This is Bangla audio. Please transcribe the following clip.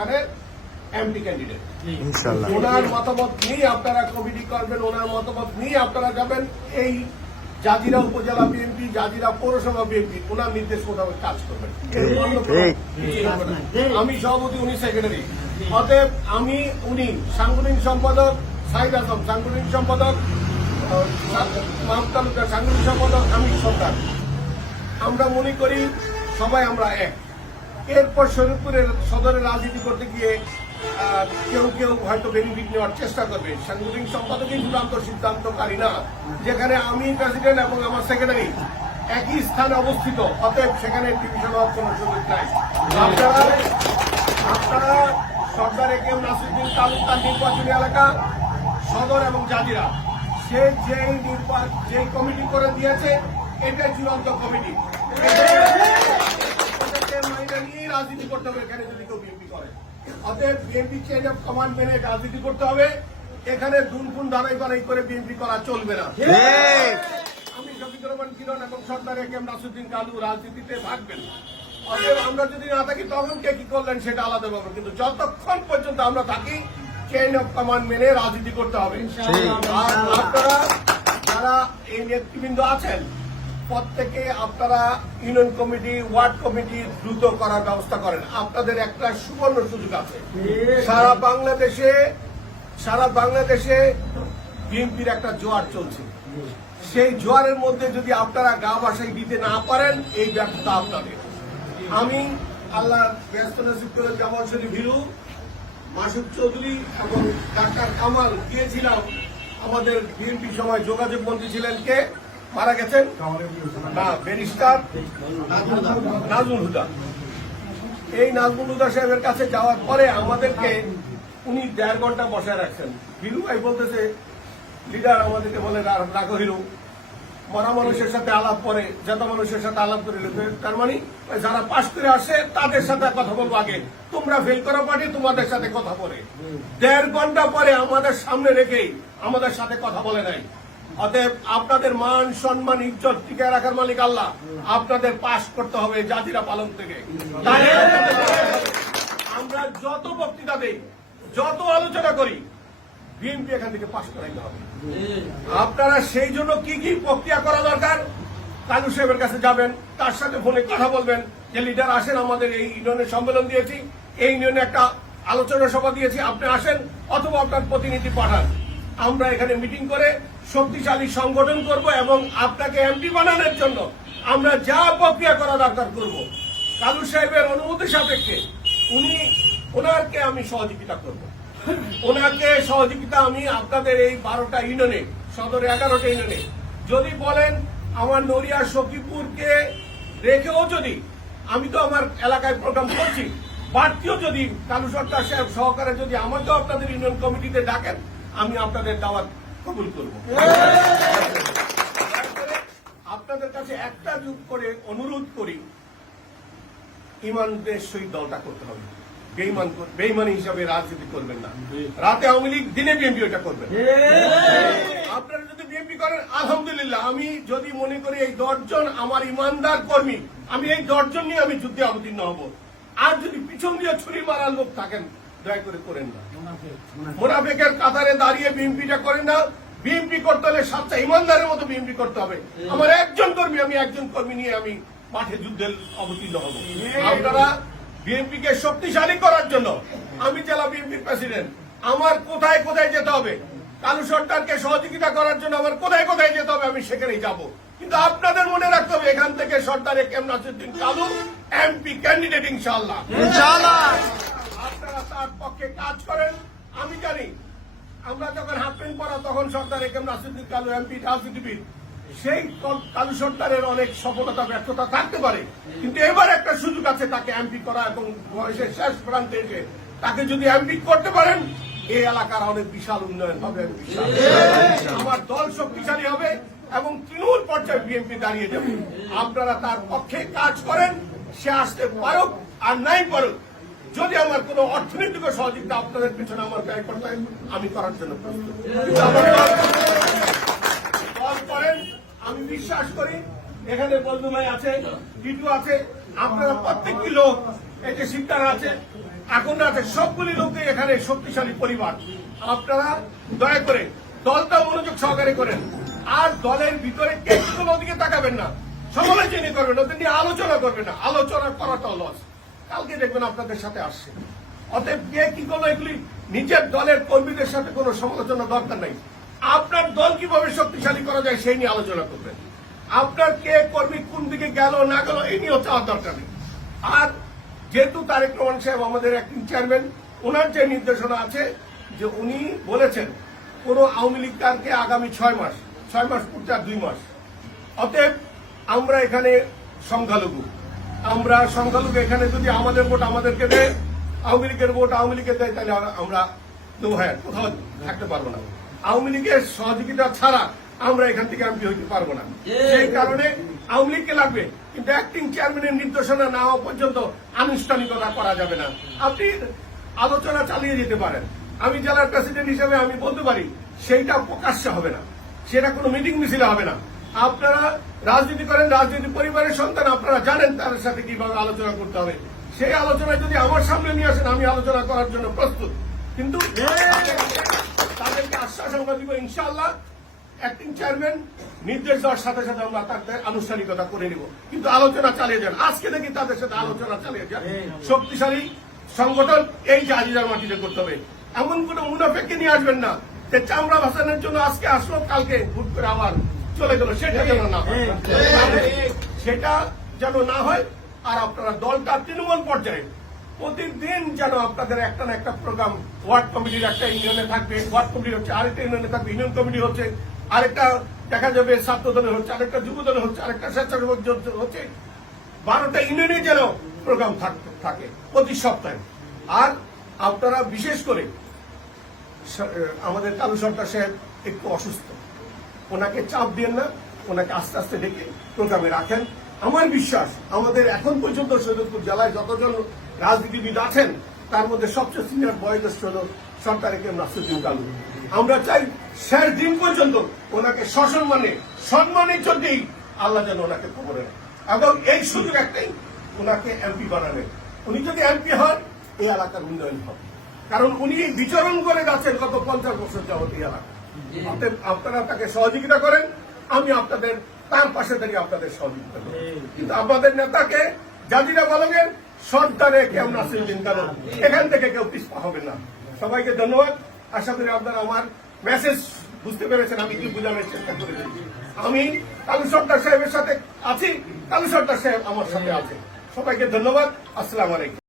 এখানে এমপি ক্যান্ডিডেট। ওনার মতামত নিয়ে আপনারা কমিটি করবেন, ওনার মতামত নিয়ে আপনারা যাবেন এই জাজিরা উপজেলা বিএনপি, জাজিরা পৌরসভা বিএনপি, ওনার নির্দেশ মোতাবেক কাজ করবেন। আমি সভাপতি, উনি সেক্রেটারি, অতএব আমি উনি সাংগঠনিক সম্পাদক সাইদ আজম, সাংগঠনিক সম্পাদক মাহমুদ তালুকদার, সাংগঠনিক সম্পাদক আমি সরকার। আমরা মনে করি সবাই আমরা এক। এরপর শরীয়তপুরের সদরে রাজনীতি করতে গিয়ে কেউ কেউ হয়তো বেনিফিট নেওয়ার চেষ্টা করবে। সাংগঠনিক সম্পাদকই চূড়ান্ত সিদ্ধান্তকারী না, যেখানে আমি প্রেসিডেন্ট এবং আমার সেক্রেটারি একই স্থানে অবস্থিত, অতএব সেখানে ডিভিশন হওয়ার কোন সুযোগ নাই। আপনারা সরকার একে নাসিরুদ্দিন তালুকদার নির্বাচনী এলাকা সদর এবং জাজিরা সে যেই কমিটি করে দিয়েছে এটাই চূড়ান্ত কমিটি। নিয়ে রাজনীতি করতে হবে এখানে যদি কেউ বিএনপি করে। অতএব বিএনপি চেঞ্জ অফ কমান্ড মেনে রাজনীতি করতে হবে। এখানে দুনফুন দাঁড়াই বাড়াই করে বিএনপি করা চলবে না। আমি শফিকুর রহমান কিরণ এবং সরকার একে নাসিরুদ্দিন কালু রাজনীতিতে থাকবেন। অতএব আমরা যদি না থাকি তখন কে কি করলেন সেটা আলাদা ব্যাপার, কিন্তু যতক্ষণ পর্যন্ত আমরা থাকি চেইন অফ কমান্ড মেনে রাজনীতি করতে হবে। আপনারা যারা এই নেতৃবৃন্দ আছেন প্রত্যেকে আপনারা ইউনিয়ন কমিটি, ওয়ার্ড কমিটি দ্রুত করার ব্যবস্থা করেন। আপনাদের একটা সুবর্ণ সুযোগ আছে। সারা বাংলাদেশে বিএনপির একটা জোয়ার চলছে। সেই জোয়ারের মধ্যে যদি আপনারা গা ভাসাই দিতে না পারেন, এই ব্যর্থতা আপনাদের। আমি আল্লাহ ব্যস্ত নসিব করে জামাল শরীফ ভিরু, মাসুদ চৌধুরী এবং ডাক্তার কামাল গিয়েছিলাম। আমাদের বিএনপি সময় যোগাযোগ মন্ত্রী ছিলেন কে মারা গেছেন না, ব্যারিস্টার নাজমুল হুদা। এই নাজমুল হুদা সাহেবের কাছে যাওয়ার পরে আমাদেরকে উনি 1.5 ঘন্টা বসায় রাখছেন। ভিরু ভাই বলতেছে লিডার আমাদেরকে বলে রাখো হিরো, মরা মানুষের সাথে আলাপ করে, জাতা মানুষের সাথে আলাপ করে, তার মানে যারা পাশ করে আসে তাদের সাথে কথা বলবো আগে, তোমরা ফেল করা পার্টি তোমাদের সাথে কথা বলে। 1.5 ঘন্টা পরে আমাদের সামনে রেখেই আমাদের সাথে কথা বলে নাই। অতএব আপনাদের মান সম্মান ইজ্জত টিকায় রাখার মালিক আল্লাহ। আপনাদের পাশ করতে হবে জাজিরা পালন থেকে। আমরা যত বক্তৃতা দেই, যত আলোচনা করি, বিএনপি এখান থেকে পাশ করাইতে হবে। আপনারা সেই জন্য কি কি প্রক্রিয়া করা দরকার, কালু সাহেবের কাছে যাবেন, তার সাথে ফোনে কথা বলবেন যে লিডার আসেন, আমাদের এই ইউনিয়নের সম্মেলন দিয়েছি, এই ইউনিয়নে একটা আলোচনা সভা দিয়েছি, আপনি আসেন, অথবা আপনার প্রতিনিধি পাঠান। আমরা এখানে মিটিং করে শক্তিশালী সংগঠন করব এবং আপনাকে এমপি বানানোর জন্য আমরা যা প্রক্রিয়া করা দরকার করব। কালু সাহেবের অনুমতি সাপেক্ষে ওনাকে আমি সহযোগিতা করব। ওনাকে সহযোগিতা আমি আপনাদের এই 12টা ইউনিয়নে, সদরে 11টা ইউনিয়নে যদি বলেন, আমার নড়িয়া সখীপুরকে রেখেও যদি আমি তো আমার এলাকায় প্রোগ্রাম করছি, বাড়তিও যদি কালু সরকার সাহেব সহকারে যদি আমাকেও আপনাদের ইউনিয়ন কমিটিতে ডাকেন, আমি আপনাদের দাওয়াত কবুল করব। আপনাদের কাছে একটা যুগ করে অনুরোধ করি, ইমানদের সহিত দলটা করতে হবে। বেইমানি হিসাবে রাজনীতি করবেন না। রাতে আওয়ামী লীগ, দিনে বিএনপি ওটা করবেন। আপনারা যদি বিএনপি করেন আলহামদুলিল্লাহ। আমি যদি মনে করি এই 10 জন আমার ইমানদার কর্মী, আমি এই 10 জন নিয়ে আমি যুদ্ধে অবতীর্ণ হব। আর যদি পিছন দিয়ে ছুরি মারার লোক থাকেন, দয়া করে করেন না। মুনাফিকের কাতারে দাঁড়িয়ে বিএনপিটা করেন না। বিএনপি করতে হলে সাতটা ইমানদারের মতো বিএনপি করতে হবে। আমার একজন কর্মী নিয়ে আমি মাঠে যুদ্ধে অবতীর্ণ হব। আপনারা বিএনপিকে শক্তিশালী করার জন্য, আমি জেলা বিএনপির প্রেসিডেন্ট, আমার কোথায় কোথায় যেতে হবে, কালু সরকারকে সহযোগিতা করার জন্য আমার কোথায় কোথায় যেতে হবে, আমি সেখানেই যাব। কিন্তু আপনাদের মনে রাখতে হবে, এখান থেকে সরকার M Nasiruddin Kalu MP candidate ইনশাআল্লাহ। আপনারা তার পক্ষে কাজ করেন। আমি জানি আমরা যখন হাফ প্যান্ট পরা তখন সরকার এম নাসিরুদ্দিন কালু এমপি রাজনীতিবিদ, সেই কালু সরকারের অনেক সফলতা ব্যর্থতা থাকতে পারে, কিন্তু এবার একটা সুযোগ আছে তাকে এমপি করা এবং বয়সের শেষ প্রান্তে এসে তাকে যদি এমপি করতে পারেন, এই এলাকার অনেক বিশাল উন্নয়ন হবে। আমার দল শক্তিশালী হবে এবং তৃণমূল পর্যায়ে বিএনপি দাঁড়িয়ে যাবে। আপনারা তার পক্ষে কাজ করেন। সে আসতে পারুক আর নাই পারুক, যদি আমার কোন অর্থনৈতিক সহযোগিতা আপনাদের পেছনে আমার ব্যয় করতে হয়, আমি করার জন্য প্রস্তুত। করেন, আমি বিশ্বাস করি এখানে বন্ধু ভাই আছে, টিটু আছে, আপনারা প্রত্যেকটি লোক, এই যে শিক্ষার আছে, এখন আছে সবগুলি লোকই এখানে শক্তিশালী পরিবার। আপনারা দয়া করে দলটা মনোযোগ সহকারে করেন, আর দলের ভিতরে কে কোনো দিকে তাকাবেন না, সমালোচনা করবেন না, ওদের নিয়ে আলোচনা করবেন না, আলোচনা করাটাও লস। কালকে দেখবেন আপনাদের সাথে আসছে। অতএব কে কি করলো এগুলি নিজের দলের কর্মীদের সাথে কোনো সমালোচনা দরকার নাই। আপনার দল কিভাবে শক্তিশালী করা যায় সেই নিয়ে আলোচনা করবেন। আপনার কে কর্মী কোন দিকে গেল না গেল এই নিয়েও চাওয়ার দরকার নেই। আর যেহেতু তারেক রহমান সাহেব আমাদের অ্যাক্টিং চেয়ারম্যান, ওনার যে নির্দেশনা আছে যে উনি বলেছেন কোন আওয়ামী লীগ কারকে আগামী 6 মাস পূর্তি আর 2 মাস। অতএব আমরা এখানে সংখ্যালঘু, এখানে যদি আমাদের ভোট আমাদেরকে দেয়, আওয়ামী লীগের ভোট আওয়ামী লীগের দেয়, তাহলে আমরা কোথাও থাকতে পারবো না। আওয়ামী লীগের সহযোগিতা ছাড়া আমরা এখান থেকে এমপি হইতে পারবো না। সেই কারণে আওয়ামী লীগকে লাগবে, কিন্তু অ্যাক্টিং চেয়ারম্যানের নির্দেশনা না হওয়া পর্যন্ত আনুষ্ঠানিকতা করা যাবে না। আপনি আলোচনা চালিয়ে যেতে পারেন। আমি জেলার প্রেসিডেন্ট হিসেবে আমি বলতে পারি সেইটা প্রকাশ্যে হবে না, সেটা কোনো মিটিং মিছিলে হবে না। আপনারা রাজনীতি করেন, রাজনীতি পরিবারের সন্তান, আপনারা জানেন তাদের সাথে কিভাবে আলোচনা করতে হবে। সেই আলোচনায় যদি আমার সামনে নিয়ে আসেন, আমি আলোচনা করার জন্য প্রস্তুত। কিন্তু তাদেরকে আশ্বাস আমরা দিব, ইনশাআল্লাহ অ্যাক্টিং চেয়ারম্যান নির্দেশ দেওয়ার সাথে সাথে আমরা তাদের আনুষ্ঠানিকতা করে নিব, কিন্তু আলোচনা চালিয়ে যান। আজকে দেখি তাদের সাথে আলোচনা চালিয়ে যান। শক্তিশালী সংগঠন এই যে আজিজার মাটিতে করতে হবে। এমন কোন মুনাফেককে নিয়ে আসবেন না যে চামড়া ভাসানোর জন্য আজকে আসলো, কালকে হুট করে আবার চলে গেল, সেটা যেন না হয়, সেটা যেন না হয়। আর আপনারা দলটা তৃণমূল পর্যায়ে প্রতিদিন যেন আপনাদের একটা না একটা প্রোগ্রাম, ওয়ার্ড কমিটির একটা ইউনিয়নে থাকবে, ওয়ার্ড কমিটি হচ্ছে, আরেকটা ইউনিয়নে থাকবে ইউনিয়ন কমিটি হচ্ছে, আরেকটা দেখা যাবে ছাত্র দলে হচ্ছে, আরেকটা যুব দলে হচ্ছে, আরেকটা স্বেচ্ছাসেবক হচ্ছে। 12টা ইউনিয়নে যেন প্রোগ্রাম থাকে প্রতি সপ্তাহে। আর আপনারা বিশেষ করে আমাদের কালু সরকার সাহেব একটু অসুস্থ, ওনাকে চাপ দিন না, ওনাকে আস্তে আস্তে ডেকে প্রোগ্রামে রাখেন। আমার বিশ্বাস আমাদের এখন পর্যন্ত সৈয়দপুর জেলায় যতজন রাজনীতিবিদ আছেন তার মধ্যে সবচেয়ে সিনিয়র বয়োজ্যেষ্ঠ হল সরকারের নাসিরুদ্দিন কালু। আমরা চাই শেষ দিন পর্যন্ত ওনাকে সম্মানের জন্যই আল্লাহ যেন ওনাকে খবরে নেয়, এবং এই সুযোগ একটাই, ওনাকে এমপি বানাবেন। উনি যদি এমপি হন এই এলাকার উন্নয়ন হবে, কারণ উনি বিচরণ করে যাচ্ছেন গত 50 বছর যাবত এই এলাকা। আপনারা তাকে সহযোগিতা করেন, আমি আপনাদের তার পাশে দাঁড়িয়ে আপনাদের সহযোগিতা করি। কিন্তু আমাদের নেতাকে জাজিরা বলবেন সন্তানে কেউ নাসিরুদ্দিন কালু, এখান থেকে কেউ পিছপা হবেন না। সবাইকে ধন্যবাদ। আশা করি আপনারা আমার মেসেজ বুঝতে পেরেছেন, আমি কি বোঝানোর চেষ্টা করেছি। আমি কালু সরকার সাহেবের সাথে আছি, কালু সরকার সাহেব আমার সাথে আছে। সবাইকে ধন্যবাদ। আসসালামু আলাইকুম।